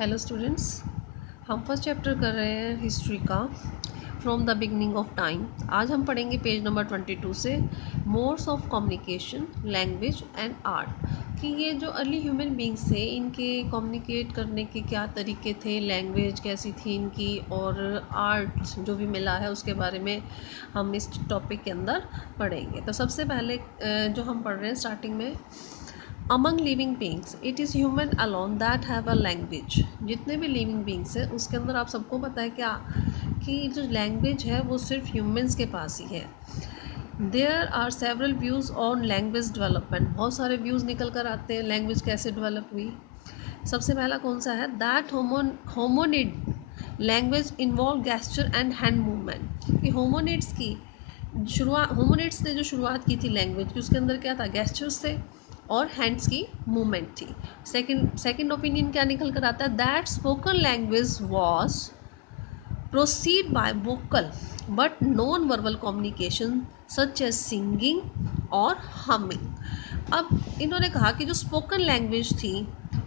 Hello students, हम first chapter कर रहे हैं हिस्ट्री का from the beginning of time. आज हम पढ़ेंगे पेज नंबर 22 से modes of communication, language and art कि ये जो अर्ली ह्यूमन बींग्स थे इनके कम्युनिकेट करने के क्या तरीके थे, लैंग्वेज कैसी थी इनकी, और आर्ट जो भी मिला है उसके बारे में हम इस टॉपिक के अंदर पढ़ेंगे। तो सबसे पहले जो हम पढ़ रहे हैं स्टार्टिंग में, among living beings it is human alone that have a language. जितने भी लिविंग बींग्स हैं उसके अंदर आप सबको पता है क्या कि जो लैंग्वेज है वो सिर्फ ह्यूमंस के पास ही है। There are several views on language development. बहुत सारे व्यूज़ निकल कर आते हैं लैंग्वेज कैसे डेवलप हुई। सबसे पहला कौन सा है, that hominid language involve gesture and hand movement. कि होमोनिड्स की शुरुआत, होमोनिड्स ने जो शुरुआत की थी लैंग्वेज की उसके अंदर क्या था, गेस्चर्स थे और हैंड्स की मूवमेंट थी। सेकंड ओपिनियन क्या निकल कर आता है, that spoken language was proceed by vocal but non verbal communication such as singing और हमिंग। अब इन्होंने कहा कि जो स्पोकन लैंग्वेज थी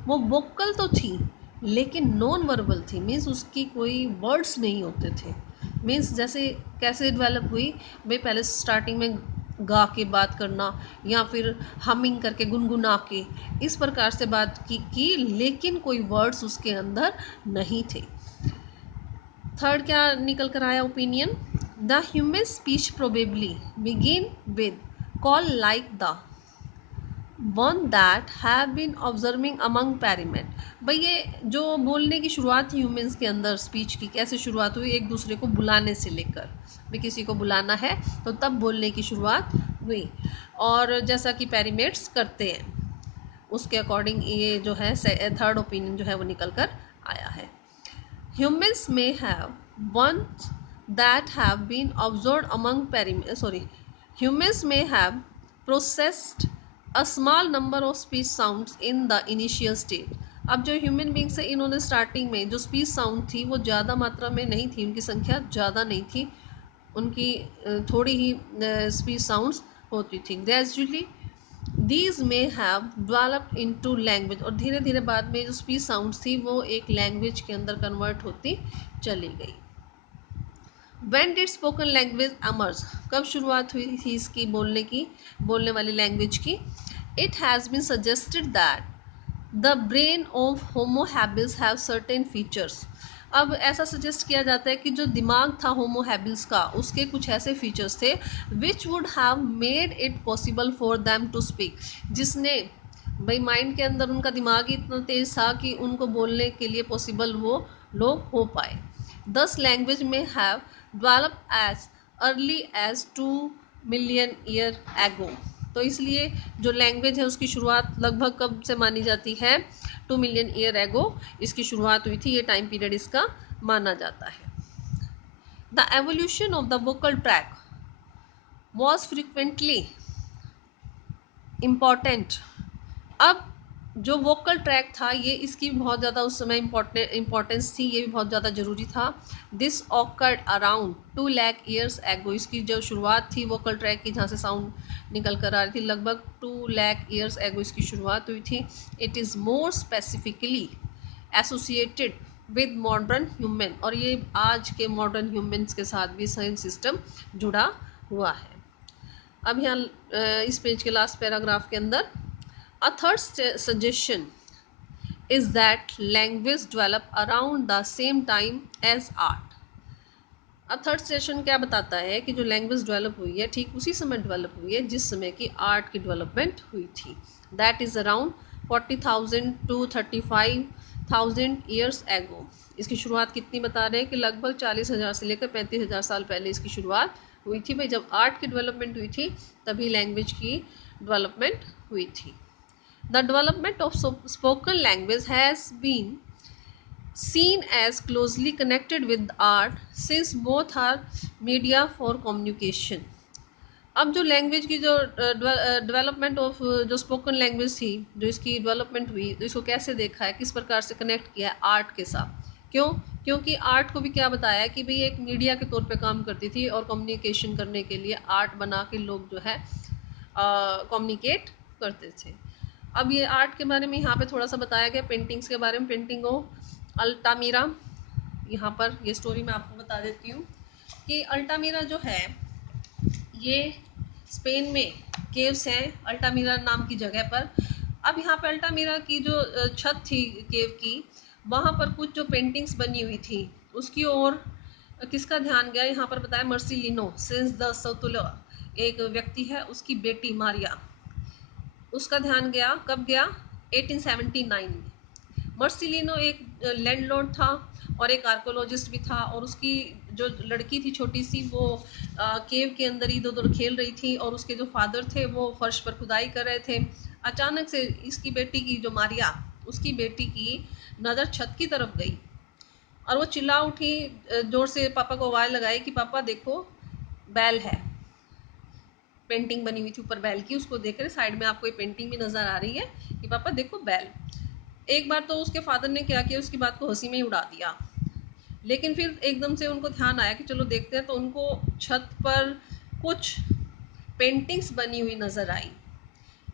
वो वोकल तो थी लेकिन नॉन वर्बल थी, मीन्स उसकी कोई वर्ड्स नहीं होते थे। मीन्स जैसे कैसे डेवलप हुई भाई, पहले स्टार्टिंग में गा के बात करना या फिर हमिंग करके गुनगुना के इस प्रकार से बात की लेकिन कोई वर्ड्स उसके अंदर नहीं थे। थर्ड क्या निकल कर आया opinion, the human speech probably begin with call like the one that have been observing among primate. भाई ये जो बोलने की शुरुआत थी ह्यूमंस के अंदर, स्पीच की कैसे शुरुआत हुई, एक दूसरे को बुलाने से लेकर, भाई किसी को बुलाना है तो तब बोलने की शुरुआत हुई। और जैसा कि पैरीमेट्स करते हैं उसके अकॉर्डिंग ये जो है थर्ड ओपिनियन जो है वो निकल कर आया है। Humans may have one that have been observed among humans may have processed a small number of speech sounds in the initial state। अब जो ह्यूमन बींग्स है इन्होंने स्टार्टिंग में जो स्पीच साउंड थी वो ज़्यादा मात्रा में नहीं थी, उनकी संख्या ज़्यादा नहीं थी, उनकी थोड़ी ही स्पीच साउंड्स होती थी। Gradually these may have developed into language, और धीरे धीरे बाद में जो स्पीच साउंड्स थी वो एक लैंग्वेज के अंदर कन्वर्ट होती चली गई। When did spoken language emerge? कब शुरुआत हुई थी इसकी बोलने वाली लैंग्वेज की? It has been suggested that the brain of Homo habilis have certain features। अब ऐसा सजेस्ट किया जाता है कि जो दिमाग था होमो हैबिल्स का उसके कुछ ऐसे फीचर्स थे which would have made it possible for them to speak, जिसने भाई माइंड के अंदर उनका दिमाग ही इतना तेज था कि उनको बोलने के लिए पॉसिबल वो लोग हो पाए। Thus language may have develop as early as 2 million year ago. तो इसलिए जो लैंग्वेज है उसकी शुरुआत लगभग कब से मानी जाती है, 2 मिलियन ईयर एगो इसकी शुरुआत हुई थी, ये टाइम पीरियड इसका माना जाता है। The evolution of the vocal track was frequently important. अब जो वोकल ट्रैक था ये इसकी बहुत ज़्यादा उस समय इम्पोर्टेंस थी, ये भी बहुत ज़्यादा ज़रूरी था। This awkward around 2 lakh years ago. इसकी जो शुरुआत थी वोकल ट्रैक की, जहाँ से साउंड निकल कर आ रही थी, लगभग 2 लाख ईयर्स एगो इसकी शुरुआत हुई थी। It is more specifically associated with modern human, और ये आज के मॉडर्न ह्यूमन्स के साथ भी सेम सिस्टम जुड़ा हुआ है। अब यहाँ इस पेज के लास्ट पैराग्राफ के अंदर, a third suggestion is that language developed around the same time as art। अब थर्ड सेशन क्या बताता है कि जो लैंग्वेज डेवलप हुई है ठीक उसी समय डेवलप हुई है जिस समय की आर्ट की डेवलपमेंट हुई थी। That is around 40,000 to 35,000 years ago. इसकी शुरुआत कितनी बता रहे हैं कि लगभग 40,000 से लेकर 35,000 साल पहले इसकी शुरुआत हुई थी। भाई जब आर्ट की डेवलपमेंट हुई थी तभी लैंग्वेज की डेवलपमेंट हुई थी। The development of spoken language has been seen as closely connected with art since both are media for communication। अब जो लैंग्वेज की जो डेवलपमेंट ऑफ जो स्पोकन लैंग्वेज थी, जो इसकी डेवलपमेंट हुई, तो इसको कैसे देखा है, किस प्रकार से कनेक्ट किया है आर्ट के साथ। क्यों? क्योंकि आर्ट को भी क्या बताया कि भाई एक मीडिया के तौर पे काम करती थी और कम्युनिकेशन करने के लिए आर्ट बना के लोग जो है कम्युनिकेट करते थे। अब ये आर्ट के बारे में यहाँ पे थोड़ा सा बताया गया, पेंटिंग्स के बारे में। पेंटिंग ऑफ अल्टामीरा, यहाँ पर ये स्टोरी मैं आपको बता देती हूँ कि अल्टामीरा जो है ये स्पेन में केव्स हैं, अल्टामीरा नाम की जगह पर। अब यहाँ पे अल्टामीरा की जो छत थी केव की, वहाँ पर कुछ जो पेंटिंग्स बनी हुई थी उसकी ओर किसका ध्यान गया, यहाँ पर बताया मर्सिलिनो सिंस द सतुला, एक व्यक्ति है उसकी बेटी मारिया, उसका ध्यान गया। कब गया? 1879 में। मर्सिलिनो एक लैंडलॉर्ड था और एक आर्कोलॉजिस्ट भी था, और उसकी जो लड़की थी छोटी सी, वो केव के अंदर इधर उधर खेल रही थी, और उसके जो फादर थे वो फर्श पर खुदाई कर रहे थे। अचानक से इसकी बेटी की, जो मारिया, उसकी बेटी की नज़र छत की तरफ गई और वो चिल्ला उठी, जोर से पापा को आवाज़ लगाई कि पापा देखो, बैल है। पेंटिंग बनी हुई थी ऊपर बैल की, उसको देख कर साइड में आपको ये पेंटिंग भी नज़र आ रही है कि पापा देखो बैल। एक बार तो उसके फादर ने क्या किया, उसकी बात को हंसी में ही उड़ा दिया, लेकिन फिर एकदम से उनको ध्यान आया कि चलो देखते हैं, तो उनको छत पर कुछ पेंटिंग्स बनी हुई नज़र आई,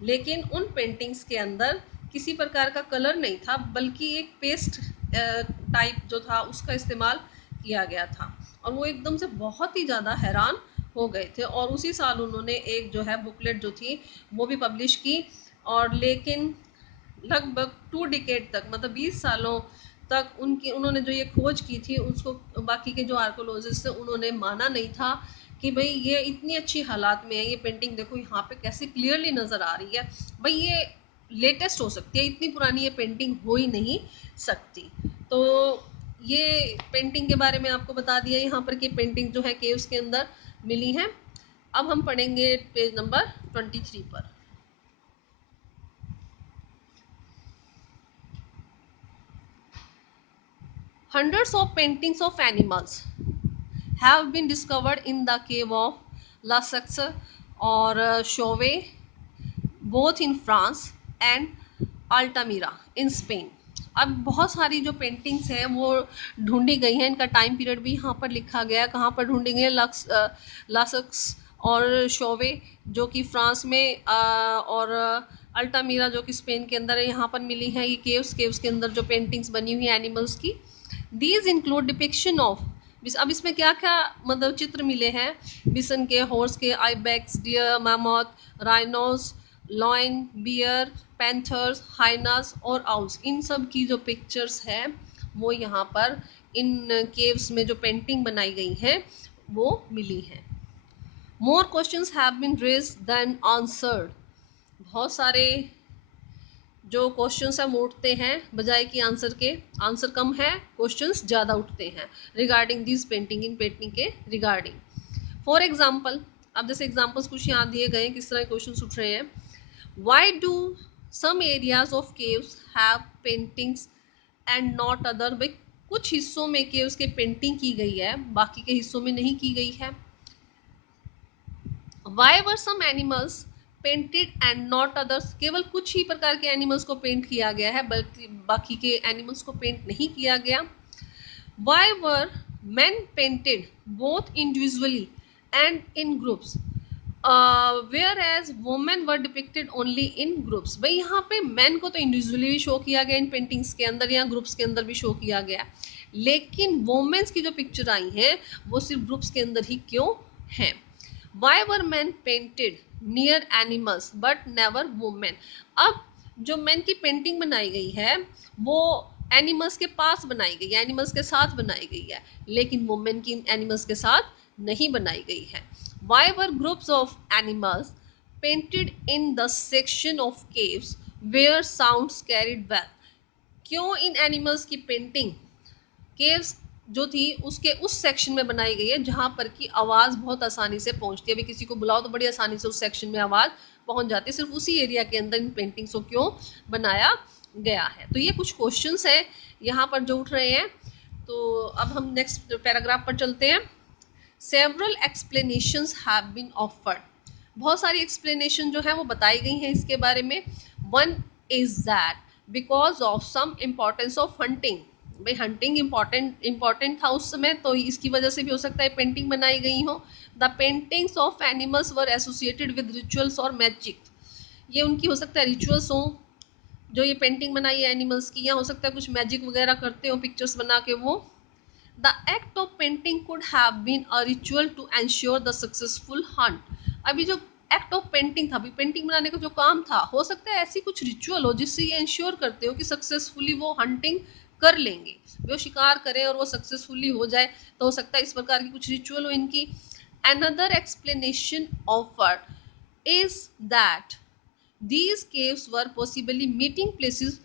लेकिन उन पेंटिंग्स के अंदर किसी प्रकार का कलर नहीं था, बल्कि एक पेस्ट टाइप जो था उसका इस्तेमाल किया गया था। और वो एकदम से बहुत ही ज़्यादा हैरान हो गए थे, और उसी साल उन्होंने एक जो है बुकलेट जो थी वो भी पब्लिश की। और लेकिन लगभग 2 डिकेड तक, मतलब 20 सालों तक उन्होंने जो ये खोज की थी उसको बाकी के जो आर्कोलॉजिस्ट थे उन्होंने माना नहीं था कि भाई ये इतनी अच्छी हालात में है, ये पेंटिंग देखो यहाँ पे कैसे क्लियरली नज़र आ रही है, भाई ये लेटेस्ट हो सकती है, इतनी पुरानी ये पेंटिंग हो ही नहीं सकती। तो ये पेंटिंग के बारे में आपको बता दिया यहाँ पर कि पेंटिंग जो है केव्स के अंदर मिली है। अब हम पढ़ेंगे पेज नंबर 23 पर। Hundreds of paintings of animals have been discovered in the cave of La Saxe or Chauvet, both in France and Altamira in Spain. अब बहुत सारी जो पेंटिंग्स हैं वो ढूंढी गई हैं, इनका टाइम पीरियड भी यहाँ पर लिखा गया है, कहाँ पर ढूंढी गई है, लासक्स और शोवे जो कि फ्रांस में और अल्टामीरा जो कि स्पेन के अंदर है, यहाँ पर मिली हैं ये केव्स के अंदर जो पेंटिंग्स बनी हुई हैं एनिमल्स की। दीज इंक्लूड डिपिक्शन ऑफ, अब इसमें क्या क्या मतलब चित्र मिले हैं, बिसन के, हॉर्स के, ibex, deer, mammoth, rhinos, lion, bear, panthers, hyenas और आउल्स, इन सब की जो पिक्चर्स हैं वो यहाँ पर इन केव्स में जो पेंटिंग बनाई गई हैं वो मिली हैं। More questions have been raised then answered, बहुत सारे जो क्वेश्चंस हम उठते हैं बजाय कि आंसर के, आंसर कम है, क्वेश्चंस ज़्यादा उठते हैं regarding this painting, in painting के रिगार्डिंग। फॉर एग्जाम्पल, अब जैसे एग्जाम्पल्स कुछ यहाँ दिए गए हैं, किस तरह क्वेश्चन उठ रहे हैं। Why do some areas of caves have paintings and not other, भाई कुछ हिस्सों में केव्स के पेंटिंग की गई है, बाकी के हिस्सों में नहीं की गई है। Why were some animals painted and not others, केवल कुछ ही प्रकार के एनिमल्स को पेंट किया गया है, बल्कि बाकी के एनिमल्स को पेंट नहीं किया गया। Why were man painted both individually and in groups, whereas women were depicted only in groups, भाई यहाँ पे मैन को तो इंडिविजुअली भी शो किया गया इन पेंटिंग्स के अंदर या ग्रुप्स के अंदर भी शो किया गया, लेकिन वुमेन्स की जो पिक्चर आई हैं वो सिर्फ ग्रुप्स के अंदर ही क्यों हैं। Y were man painted near animals but never women, अब जो मैन की पेंटिंग बनाई गई है वो एनिमल्स के पास बनाई गई है, एनिमल्स के साथ बनाई गई है, लेकिन वुमेन की एनिमल्स के साथ नहीं बनाई गई है। Why were groups of animals painted in the section of caves where sounds carried well, क्यों इन एनिमल्स की पेंटिंग केव्स जो थी उसके उस सेक्शन में बनाई गई है जहाँ पर की आवाज़ बहुत आसानी से पहुँचती है, अभी किसी को बुलाओ तो बड़ी आसानी से उस सेक्शन में आवाज़ पहुँच जाती है, सिर्फ उसी एरिया के अंदर इन पेंटिंग्स को क्यों बनाया गया है। तो ये कुछ क्वेश्चंस हैं यहाँ पर जो उठ रहे हैं। तो अब हम नेक्स्ट पैराग्राफ पर चलते हैं। Several explanations have been offered, बहुत सारी एक्सप्लेनेशन जो है वो बताई गई हैं इसके बारे में। One is that because of some importance of hunting, भाई हंटिंग इम्पॉर्टेंट था उस समय, तो इसकी वजह से भी हो सकता है पेंटिंग बनाई गई हो। The paintings of animals were associated with rituals और मैजिक, ये उनकी हो सकता है रिचुअल्स हों जो ये पेंटिंग बनाई है एनिमल्स की, या हो सकता है कुछ मैजिक वगैरह करते हो पिक्चर्स बना के वो। The act of painting could have been a ritual to ensure the successful hunt. अभी जो एक्ट ऑफ पेंटिंग था, अभी पेंटिंग बनाने का जो काम था, हो सकता है ऐसी कुछ रिचुअल हो जिससे ये इंश्योर करते हो कि सक्सेसफुली वो हंटिंग कर लेंगे, वो शिकार करें और वो सक्सेसफुली हो जाए। तो हो सकता है इस प्रकार की कुछ रिचुअल हो इनकी। Another explanation offered is that these caves were possibly meeting places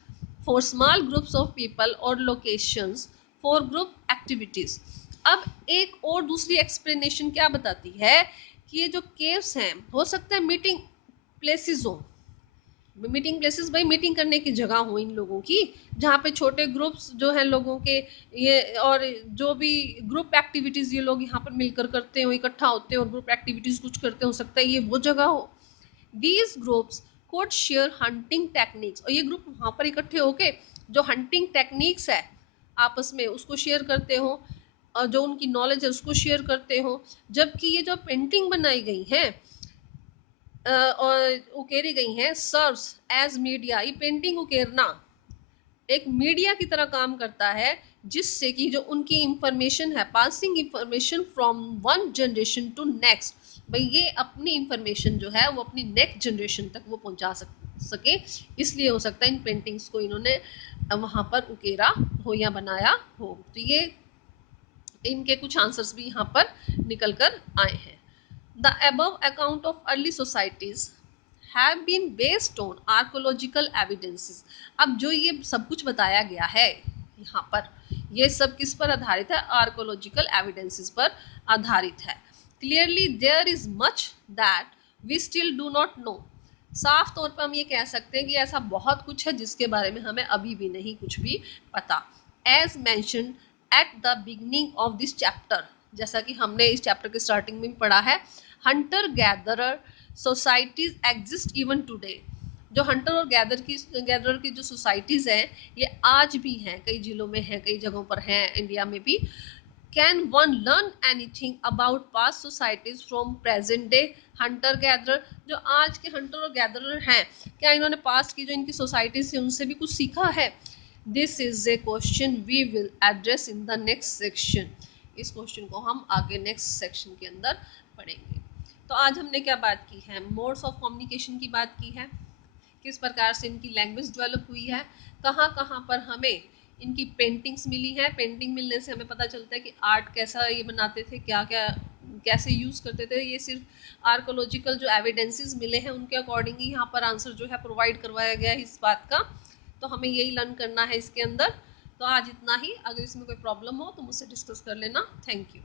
for small groups of people or locations for group activities। अब एक और दूसरी एक्सप्लेनेशन क्या बताती है कि ये जो केव्स हैं हो सकता है मीटिंग प्लेसेस हो। मीटिंग प्लेसेस भाई मीटिंग करने की जगह हो इन लोगों की, जहाँ पे छोटे ग्रुप्स जो हैं लोगों के, ये और जो भी ग्रुप एक्टिविटीज़ ये लोग यहाँ पर मिलकर करते हो, इकट्ठा होते हैं और ग्रुप एक्टिविटीज़ कुछ करते हो सकता है ये वो जगह हो। These groups code share hunting techniques, और ये ग्रुप वहाँ पर इकट्ठे होके जो हंटिंग टेक्निक्स है आपस में उसको शेयर करते हो, और जो उनकी नॉलेज है उसको शेयर करते हो। जबकि ये जो पेंटिंग बनाई गई है और उकेरी गई हैं सर्व्स एज मीडिया, ये पेंटिंग उकेरना एक मीडिया की तरह काम करता है, जिससे कि जो उनकी इंफॉर्मेशन है, passing information from one generation to next, भाई ये अपनी इंफॉर्मेशन जो है वो अपनी नेक्स्ट जनरेशन तक वो पहुंचा सके। इसलिए हो सकता है इन पेंटिंग्स को इन्होंने वहाँ पर उकेरा हो या बनाया हो। तो ये इनके कुछ आंसर्स भी यहाँ पर निकल कर आए हैं। The above account of early societies have been based on archaeological evidences। अब जो ये सब कुछ बताया गया है यहाँ पर, ये सब किस पर आधारित है? आर्कोलॉजिकल एविडेंसेस पर आधारित है। Clearly there is much that we still do not know. साफ तौर पर हम ये कह सकते हैं कि ऐसा बहुत कुछ है जिसके बारे में हमें अभी भी नहीं कुछ भी पता। As mentioned at the beginning of this chapter, जैसा कि हमने इस चैप्टर के स्टार्टिंग में पढ़ा है, Hunter gatherer societies exist even today. जो हंटर और गैदरर की जो सोसाइटीज़ हैं ये आज भी हैं, कई जिलों में हैं, कई जगहों पर हैं इंडिया में भी। Can one learn anything about past societies from present day Hunter gatherer. जो आज के हंटर और गैदरर हैं, क्या इन्होंने पास्ट की जो इनकी सोसाइटीज थी उनसे भी कुछ सीखा है? This is a question we will address in the next section. इस क्वेश्चन को हम आगे नेक्स्ट सेक्शन के अंदर पढ़ेंगे। तो आज हमने क्या बात की है? मोड्स ऑफ कम्युनिकेशन की बात की है, किस प्रकार से इनकी लैंग्वेज डेवलप हुई है, कहाँ कहाँ पर हमें इनकी पेंटिंग्स मिली हैं। पेंटिंग मिलने से हमें पता चलता है कि आर्ट कैसा ये बनाते थे, क्या क्या कैसे यूज़ करते थे। ये सिर्फ आर्कोलॉजिकल जो एविडेंसेस मिले हैं उनके अकॉर्डिंग ही यहाँ पर आंसर जो है प्रोवाइड करवाया गया है इस बात का। तो हमें यही लर्न करना है इसके अंदर। तो आज इतना ही। अगर इसमें कोई प्रॉब्लम हो तो मुझसे डिस्कस कर लेना। Thank you.